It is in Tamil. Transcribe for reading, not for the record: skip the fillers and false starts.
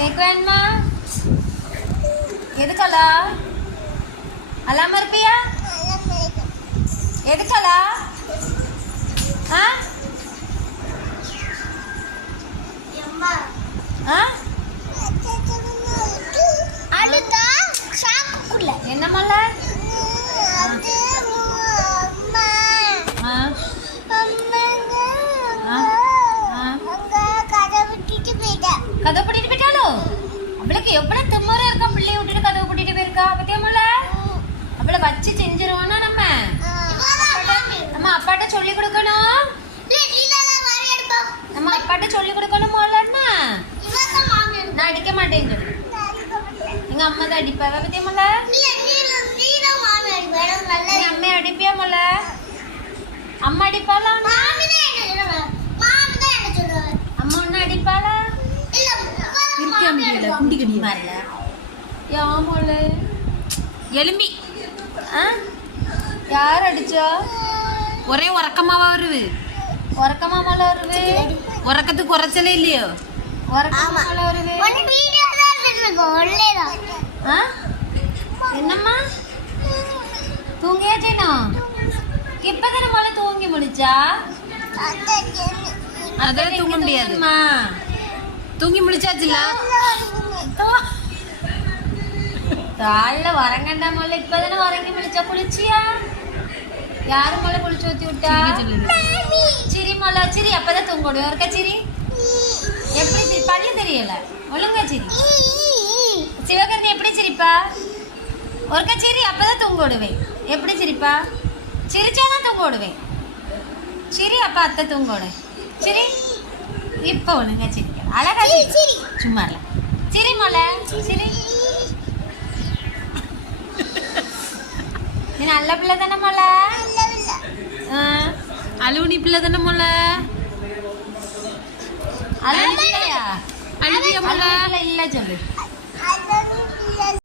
கேக் வேணுமா? எதுக்கலா அல்லாம இருப்பியா? எதுக்கலா? ஆ என்னமல்ல கதவு பூட்டிட்டு போயிட்டாலோ? அவளுக்கு எவ்வளவு திமிரு இருக்கா, பிள்ளைய விட்டுட்டு கதவு பூட்டிட்டு போயிருக்கா பத்தியமல்ல. அவளை வச்சு செஞ்சிருவானா நம்ம அப்பாட்ட சொல்லி கொடுக்கணும். நம்ம அப்பாட்ட சொல்லி கொடுக்கணும். நான் அடிக்க மாட்டேன் சொல்லு. எங்க அம்மா தான் அடிப்பாவ பத்தியமல்ல. அம்மைய அடிப்பியா மல்ல? அம்மா அடிப்பாளா? அம்மா ஒன்னு அடிப்பாளா? எலும்பி யார் அடிச்சா? ஒரே உறக்கமாவா வருது? உறக்கமாமல வருது? உறக்கத்துக்கு குறைச்சலே இல்லையோ? உறக்கமாமல வருது? என்னம்மா தூங்கியாச்சேனோ? இப்பதானே மழை தூங்கி முடிச்சா? அதெல்லாம் தூங்க முடியாதுமா. தூங்கி முடிச்சாச்சுல. காலைல வரங்கண்டா மொல்ல. இப்பதானே வரங்கி முடிச்சா. குளிச்சியா? யாரு மொல்ல குளிச்சு ஊத்தி விட்டா? சிரி மொல்ல சிரி. அப்பதான் தூங்கணும். ஒருக்கா சிரி. எப்படி சிரி? பல்லு தெரியல. ஒழுங்கா சிரி. சிவகர்ணி எப்படி சிரிப்பா? ஒருக்கா சிரி. அப்பதான் தூங்க விடுவேன். எப்படி சிரிப்பா? சிரிச்சாதான் தூங்க விடுவேன். சிரி. அப்ப அத்தை தூங்க விடுவேன். சிரி. இப்ப ஒழுங்கா சிரிக்க அழகா சிரி. சும்மா இல்ல சிரி மொல சிரி. நீ நல்ல பிள்ளை தானே மொல? அழுவுனி பிள்ளை தானே மொல? அழுவியா? அழுவியா மொல? இல்ல சொல்லு.